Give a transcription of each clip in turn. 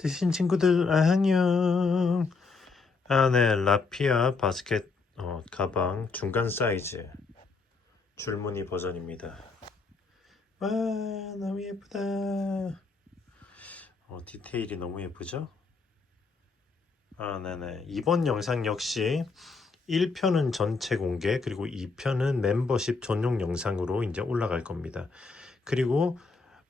드신 친구들 아, 안녕. 아, 네, 라피아 바스켓 어, 가방 중간 사이즈 줄무늬 버전입니다. 와, 너무 예쁘다. 어, 디테일이 너무 예쁘죠? 아, 네네. 이번 영상 역시 1편은 전체 공개, 그리고 2편은 멤버십 전용 영상으로 이제 올라갈 겁니다. 그리고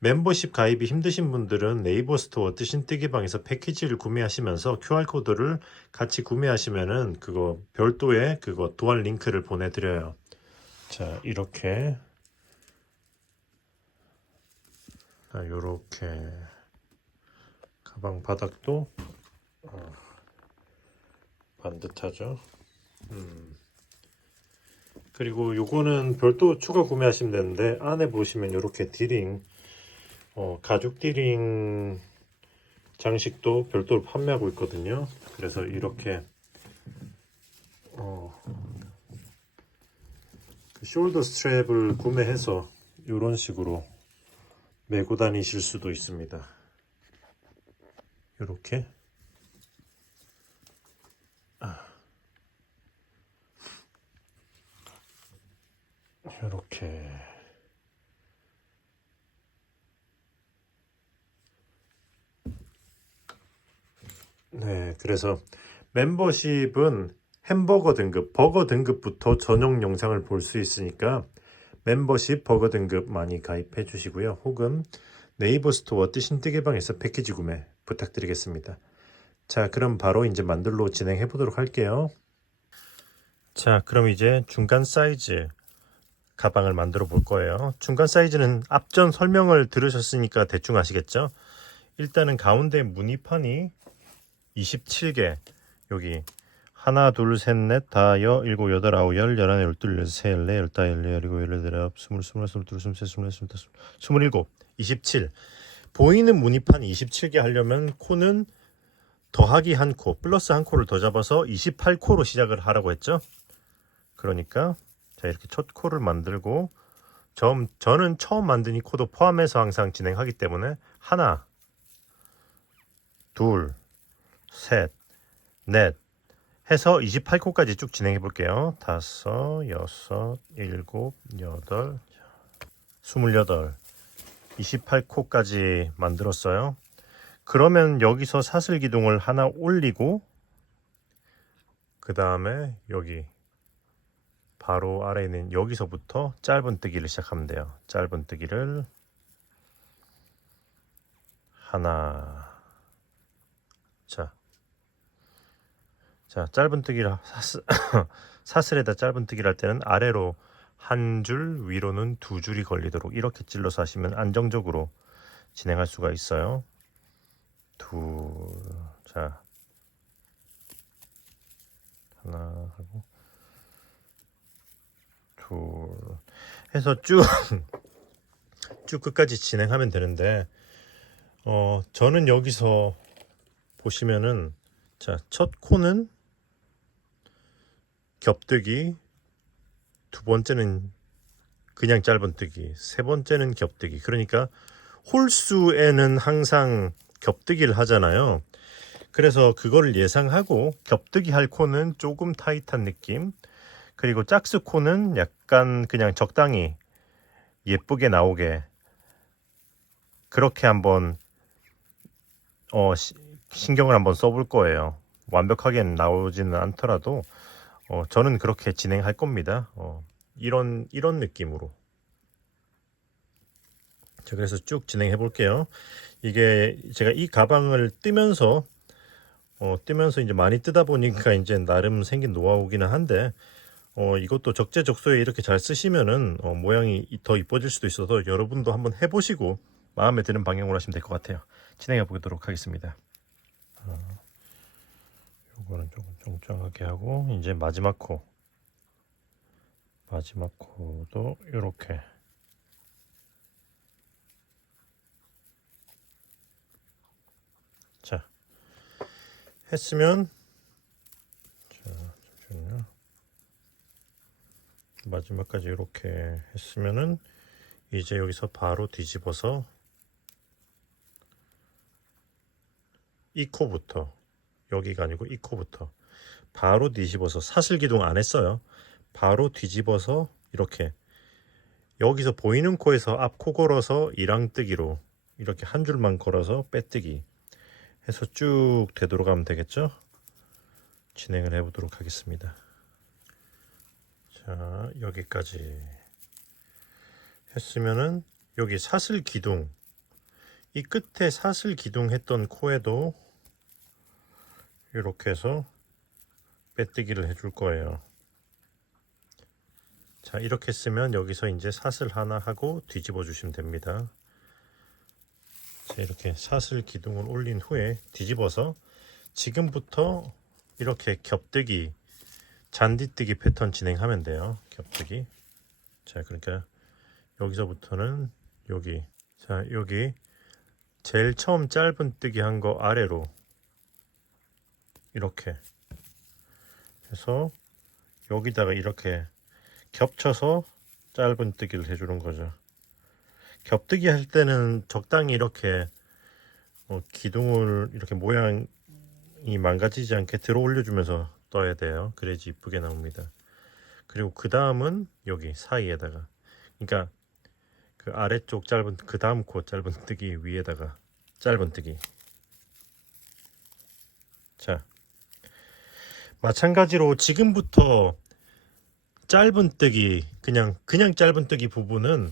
멤버십 가입이 힘드신 분들은 네이버 스토어 뜨신 뜨기방에서 패키지를 구매하시면서 QR코드를 같이 구매하시면은 그거 별도의 그거 도안 링크를 보내드려요. 자, 이렇게. 자, 요렇게. 가방 바닥도 어, 반듯하죠. 음. 그리고 요거는 별도 추가 구매하시면 되는데 안에 보시면 이렇게 디링 어, 가죽 디링 장식도 별도로 판매하고 있거든요. 그래서 이렇게 어, 그 숄더 스트랩을 구매해서 이런 식으로 메고 다니실 수도 있습니다. 이렇게 이렇게 네, 그래서 멤버십은 햄버거 등급, 버거 등급부터 전용 영상을 볼 수 있으니까 멤버십 버거 등급 많이 가입해 주시고요. 혹은 네이버 스토어 뜨신 뜨개방에서 패키지 구매 부탁드리겠습니다. 자, 그럼 바로 이제 만들로 진행해 보도록 할게요. 자, 그럼 이제 중간 사이즈 가방을 만들어 볼 거예요. 중간 사이즈는 앞전 설명을 들으셨으니까 대충 아시겠죠? 일단은 가운데 무늬판이 27개. 여기 하나 둘셋넷 다여 일곱 여덟 아홉 열 열하나 열둘 열세 열네 열다 열네 열일곱 열여덟 열아홉 스물 스물 스물 둘 스물 셋 스물 넷 스물 다섯 스물일곱 27 보이는 무늬판 27개 하려면 코는 더하기 한 코 플러스 한 코를 더 잡아서 28코로 시작을 하라고 했죠? 그러니까 자 이렇게 첫 코를 만들고 점, 저는 처음 이 코도 포함해서 항상 진행하기 때문에 하나 둘 셋, 넷 해서 28코까지 쭉 진행해 볼게요. 다섯, 여섯, 일곱, 여덟, 스물여덟, 28코까지 만들었어요. 그러면 여기서 사슬 기둥을 하나 올리고 그 다음에 여기 바로 아래에 있는 여기서부터 짧은 뜨기를 시작하면 돼요. 짧은 뜨기를 하나 자 자, 짧은 뜨기를 사슬, 사슬에다 짧은 뜨기를 할 때는 아래로 한 줄, 위로는 두 줄이 걸리도록 이렇게 찔러서 하시면 안정적으로 진행할 수가 있어요. 둘, 자, 하나 하고. 둘 해서 쭉, 쭉 끝까지 진행하면 되는데, 어, 저는 여기서 보시면은 자, 첫 코는 겹뜨기, 두 번째는 그냥 짧은뜨기, 세 번째는 겹뜨기. 그러니까 홀수에는 항상 겹뜨기를 하잖아요. 그래서 그거를 예상하고 겹뜨기 할 코는 조금 타이트한 느낌, 그리고 짝수 코는 약간 그냥 적당히 예쁘게 나오게 그렇게 한번 어, 시, 신경을 한번 써볼 거예요. 완벽하게는 나오지는 않더라도 어, 저는 그렇게 진행할 겁니다. 어, 이런 이런 느낌으로. 자, 그래서 쭉 진행해 볼게요. 이게 제가 이 가방을 뜨면서 어, 뜨면서 이제 많이 뜨다 보니까 이제 나름 생긴 노하우기는 한데 어, 이것도 적재적소에 이렇게 잘 쓰시면은 어, 모양이 더 이뻐질 수도 있어서 여러분도 한번 해보시고 마음에 드는 방향으로 하시면 될 것 같아요. 진행해 보도록 하겠습니다. 어, 요거는 조금 쫑쫑하게 하고 이제 마지막 코. 마지막 코도 이렇게. 자 했으면 자 잠시만요. 마지막까지 이렇게 했으면은 이제 여기서 바로 뒤집어서 이 코부터 여기가 아니고 이 코부터 바로 뒤집어서 사슬 기둥 안 했어요. 바로 뒤집어서 이렇게 여기서 보이는 코에서 앞 코 걸어서 이랑뜨기로 이렇게 한 줄만 걸어서 빼뜨기 해서 쭉 되도록 하면 되겠죠? 진행을 해보도록 하겠습니다. 자 여기까지 했으면은 여기 사슬 기둥 이 끝에 사슬 기둥 했던 코에도 이렇게 해서 빼뜨기를 해줄 거예요. 자 이렇게 쓰면 여기서 이제 사슬 하나 하고 뒤집어 주시면 됩니다. 자 이렇게 사슬 기둥을 올린 후에 뒤집어서 지금부터 이렇게 겹뜨기 잔디뜨기 패턴 진행하면 돼요. 겹뜨기. 자 그러니까 여기서부터는 여기 자 여기 제일 처음 짧은 뜨기 한 거 아래로 이렇게 해서 여기다가 이렇게 겹쳐서 짧은 뜨기를 해주는 거죠. 겹뜨기 할 때는 적당히 이렇게 어, 기둥을 이렇게 모양이 망가지지 않게 들어 올려주면서 떠야 돼요. 그래야지 이쁘게 나옵니다. 그리고 그 다음은 여기 사이에다가 그러니까 그 아래쪽 짧은 그 다음 코 짧은 뜨기 위에다가 짧은 뜨기 자 마찬가지로 지금부터 짧은 뜨기 그냥 그냥 짧은 뜨기 부분은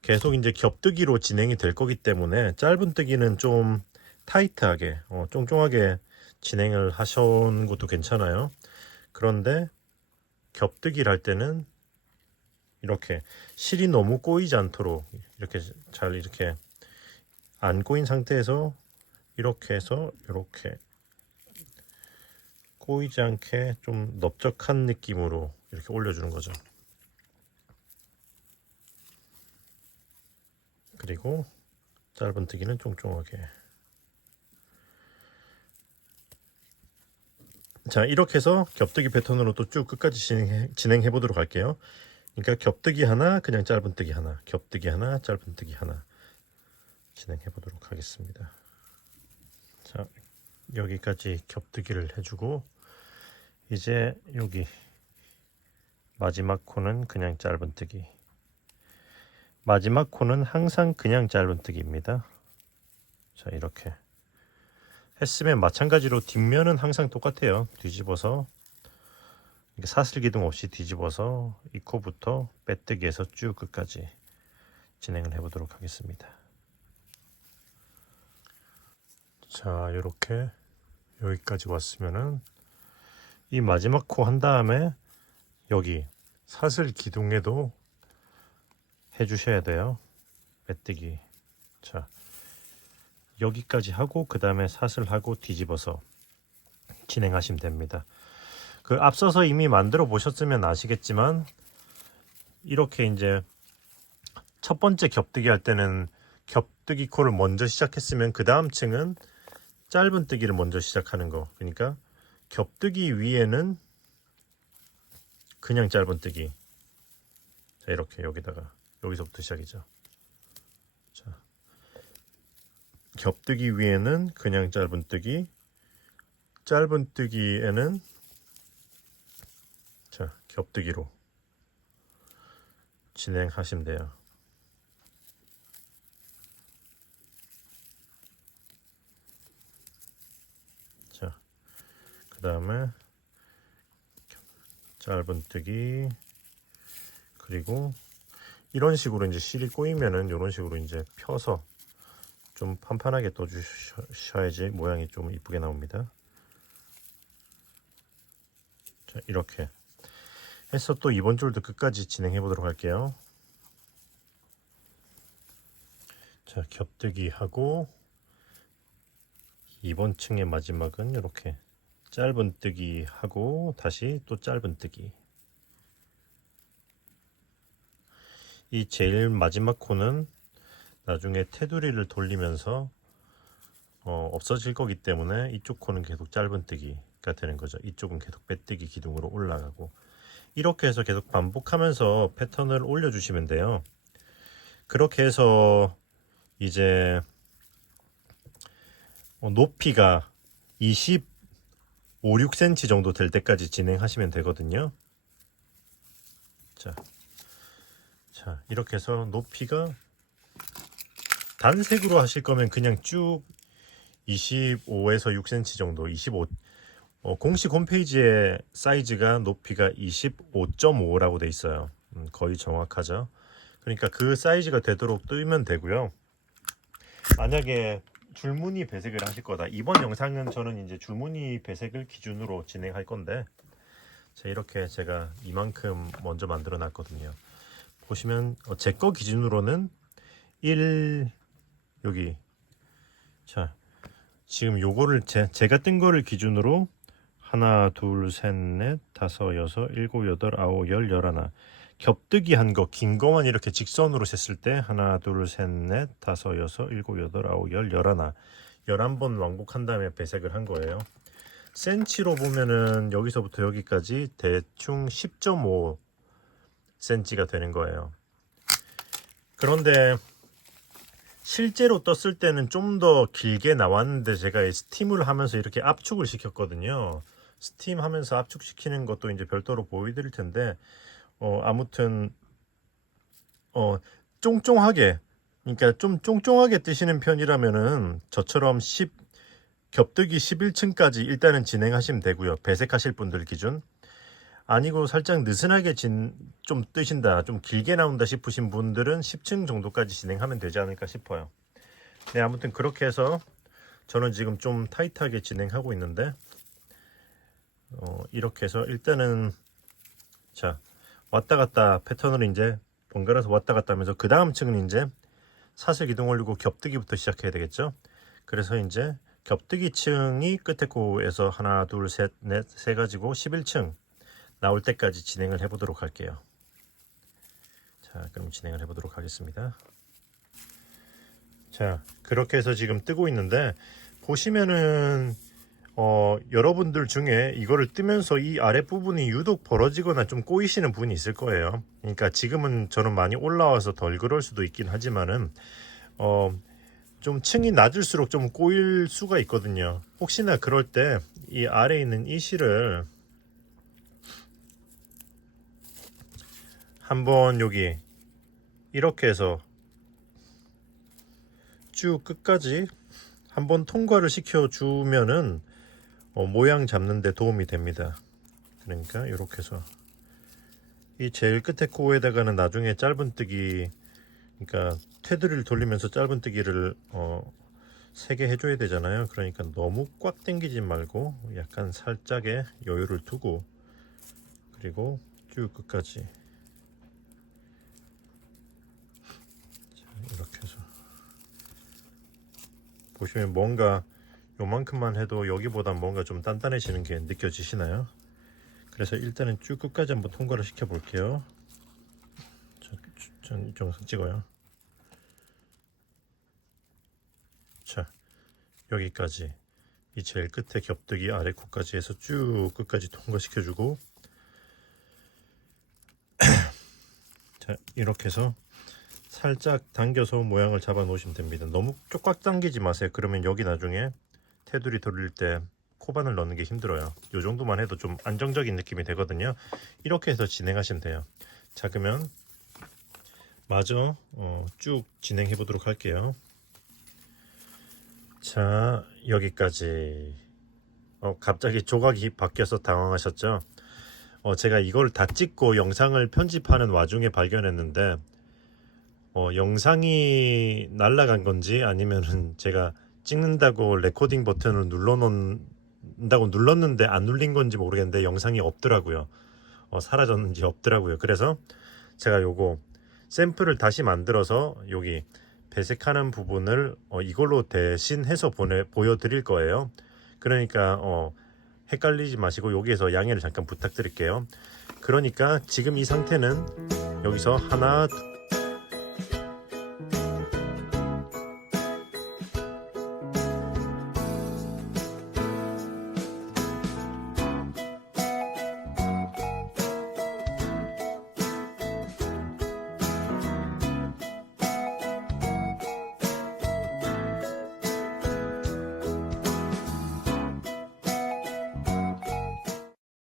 계속 이제 겹뜨기로 진행이 될 거기 때문에 짧은 뜨기는 좀 타이트하게 어, 쫑쫑하게 진행을 하셔는 것도 괜찮아요. 그런데 겹뜨기를 할 때는 이렇게 실이 너무 꼬이지 않도록 이렇게 잘 이렇게 안 꼬인 상태에서 이렇게 해서 이렇게 꼬이지 않게 좀 넓적한 느낌으로 이렇게 올려주는 거죠. 그리고 짧은 뜨기는 쫑쫑하게. 자 이렇게 해서 겹뜨기 패턴으로 또 쭉 끝까지 진행해, 진행해 보도록 할게요. 그러니까 겹뜨기 하나, 그냥 짧은뜨기 하나, 겹뜨기 하나, 짧은뜨기 하나 진행해 보도록 하겠습니다. 자, 여기까지 겹뜨기를 해주고 이제 여기 마지막 코는 그냥 짧은뜨기. 마지막 코는 항상 그냥 짧은뜨기입니다. 자, 이렇게 했으면 마찬가지로 뒷면은 항상 똑같아요. 뒤집어서 사슬 기둥 없이 뒤집어서 이 코부터 빼뜨기해서 쭉 끝까지 진행을 해보도록 하겠습니다. 자, 이렇게 여기까지 왔으면은 이 마지막 코 한 다음에 여기 사슬 기둥에도 해주셔야 돼요. 빼뜨기. 자, 여기까지 하고 그 다음에 사슬하고 뒤집어서 진행하시면 됩니다. 그 앞서서 이미 만들어 보셨으면 아시겠지만 이렇게 이제 첫 번째 겹뜨기 할 때는 겹뜨기 코를 먼저 시작했으면 그 다음 층은 짧은 뜨기를 먼저 시작하는 거 그러니까 겹뜨기 위에는 그냥 짧은 뜨기. 자 이렇게 여기다가 여기서부터 시작이죠. 자 겹뜨기 위에는 그냥 짧은 뜨기. 짧은 뜨기에는 자, 겹뜨기로 진행하시면 돼요. 다음에 짧은뜨기 그리고 이런 식으로 이제 실이 꼬이면은 이런 식으로 이제 펴서 좀 판판하게 떠주셔야지 모양이 좀 이쁘게 나옵니다. 자, 이렇게 해서 또 이번 줄도 끝까지 진행해 보도록 할게요. 자, 겹뜨기 하고 이번 층의 마지막은 이렇게 짧은 뜨기 하고 다시 또 짧은 뜨기. 이 제일 마지막 코는 나중에 테두리를 돌리면서 어, 없어질 거기 때문에 이쪽 코는 계속 짧은 뜨기가 되는 거죠. 이쪽은 계속 빼뜨기 기둥으로 올라가고 이렇게 해서 계속 반복하면서 패턴을 올려주시면 돼요. 그렇게 해서 이제 어, 높이가 25, 6cm 정도 될 때까지 진행하시면 되거든요. 자, 자 이렇게 해서 높이가 단색으로 하실 거면 그냥 쭉 25에서 6cm 정도, 25 어, 공식 홈페이지에 사이즈가 높이가 25.5라고 돼 있어요. 음, 거의 정확하죠. 그러니까 그 사이즈가 되도록 뜨면 되고요. 만약에 줄무늬 배색을 하실 거다. 이번 영상은 저는 이제 줄무늬 배색을 기준으로 진행할 건데 자, 이렇게 제가 이만큼 먼저 만들어 놨거든요. 보시면 어, 제거 기준으로는 1 여기 자 지금 요거를 제, 제가 뜬 거를 기준으로 하나 둘 셋 넷 다섯 여섯 일곱 여덟 아홉 열 열하나 겹뜨기 한 거 긴 거만 이렇게 직선으로 셌을 때 하나 둘 셋 넷 다섯 여섯 일곱 여덟 아홉 열 열하나 열한 번 왕복한 다음에 배색을 한 거예요. 센치로 보면은 여기서부터 여기까지 대충 10.5 센치가 되는 거예요. 그런데 실제로 떴을 때는 좀 더 길게 나왔는데 제가 스팀을 하면서 이렇게 압축을 시켰거든요. 스팀 하면서 압축시키는 것도 이제 별도로 보여드릴 텐데, 어, 아무튼, 어, 쫑쫑하게, 그러니까 좀 쫑쫑하게 뜨시는 편이라면은 저처럼 10, 겹뜨기 11층까지 일단은 진행하시면 되고요. 배색하실 분들 기준. 아니고 살짝 느슨하게 진, 좀 뜨신다, 좀 길게 나온다 싶으신 분들은 10층 정도까지 진행하면 되지 않을까 싶어요. 네, 아무튼 그렇게 해서 저는 지금 좀 타이트하게 진행하고 있는데, 어, 이렇게 해서 일단은, 자, 왔다 갔다 패턴을 이제 번갈아서 왔다 갔다 하면서 그 다음 층은 이제 사슬 기둥 올리고 겹뜨기부터 시작해야 되겠죠. 그래서 이제 겹뜨기 층이 끝에 코에서 하나, 둘, 셋, 넷, 세 가지고 11층 나올 때까지 진행을 해 보도록 할게요. 자, 그럼 진행을 해 보도록 하겠습니다. 자, 그렇게 해서 지금 뜨고 있는데 보시면은 어, 여러분들 중에 이거를 뜨면서 이 아랫부분이 유독 벌어지거나 좀 꼬이시는 분이 있을 거예요. 그러니까 지금은 저는 많이 올라와서 덜 그럴 수도 있긴 하지만은 어, 좀 층이 낮을수록 좀 꼬일 수가 있거든요. 혹시나 그럴 때 이 아래에 있는 이 실을 한번 여기 이렇게 해서 쭉 끝까지 한번 통과를 시켜 주면은 어, 모양 잡는데 도움이 됩니다. 그러니까 이렇게 해서 이 제일 끝에 코에다가는 나중에 짧은뜨기 그러니까 테두리를 돌리면서 짧은뜨기를 어, 세게 해줘야 되잖아요. 그러니까 너무 꽉 당기지 말고 약간 살짝의 여유를 두고 그리고 쭉 끝까지 자, 이렇게 해서 보시면 뭔가 요만큼만 해도 여기보다 뭔가 좀 단단해지는 게 느껴지시나요? 그래서 일단은 쭉 끝까지 한번 통과를 시켜 볼게요. 전 이쪽 찍어요. 자, 여기까지 이 제일 끝에 겹뜨기 아래 코까지 해서 쭉 끝까지 통과시켜 주고 자, 이렇게 해서 살짝 당겨서 모양을 잡아 놓으시면 됩니다. 너무 쪽꽉 당기지 마세요. 그러면 여기 나중에 테두리 돌릴 때 코바늘 넣는 게 힘들어요. 이 정도만 해도 좀 안정적인 느낌이 되거든요. 이렇게 해서 진행하시면 돼요. 자, 그러면 마저 어, 쭉 진행해 보도록 할게요. 자, 여기까지. 어, 갑자기 조각이 바뀌어서 당황하셨죠? 어, 제가 이걸 다 찍고 영상을 편집하는 와중에 발견했는데 어, 영상이 날라간 건지 아니면은 제가 찍는다고 레코딩 버튼을 눌러놓는다고 눌렀는데 안 눌린 건지 모르겠는데 영상이 없더라고요. 어, 사라졌는지 없더라고요. 그래서 제가 요거 샘플을 다시 만들어서 여기 배색하는 부분을 어, 이걸로 대신해서 보내 보여드릴 거예요. 그러니까 어, 헷갈리지 마시고 여기에서 양해를 잠깐 부탁드릴게요. 그러니까 지금 이 상태는 여기서 하나,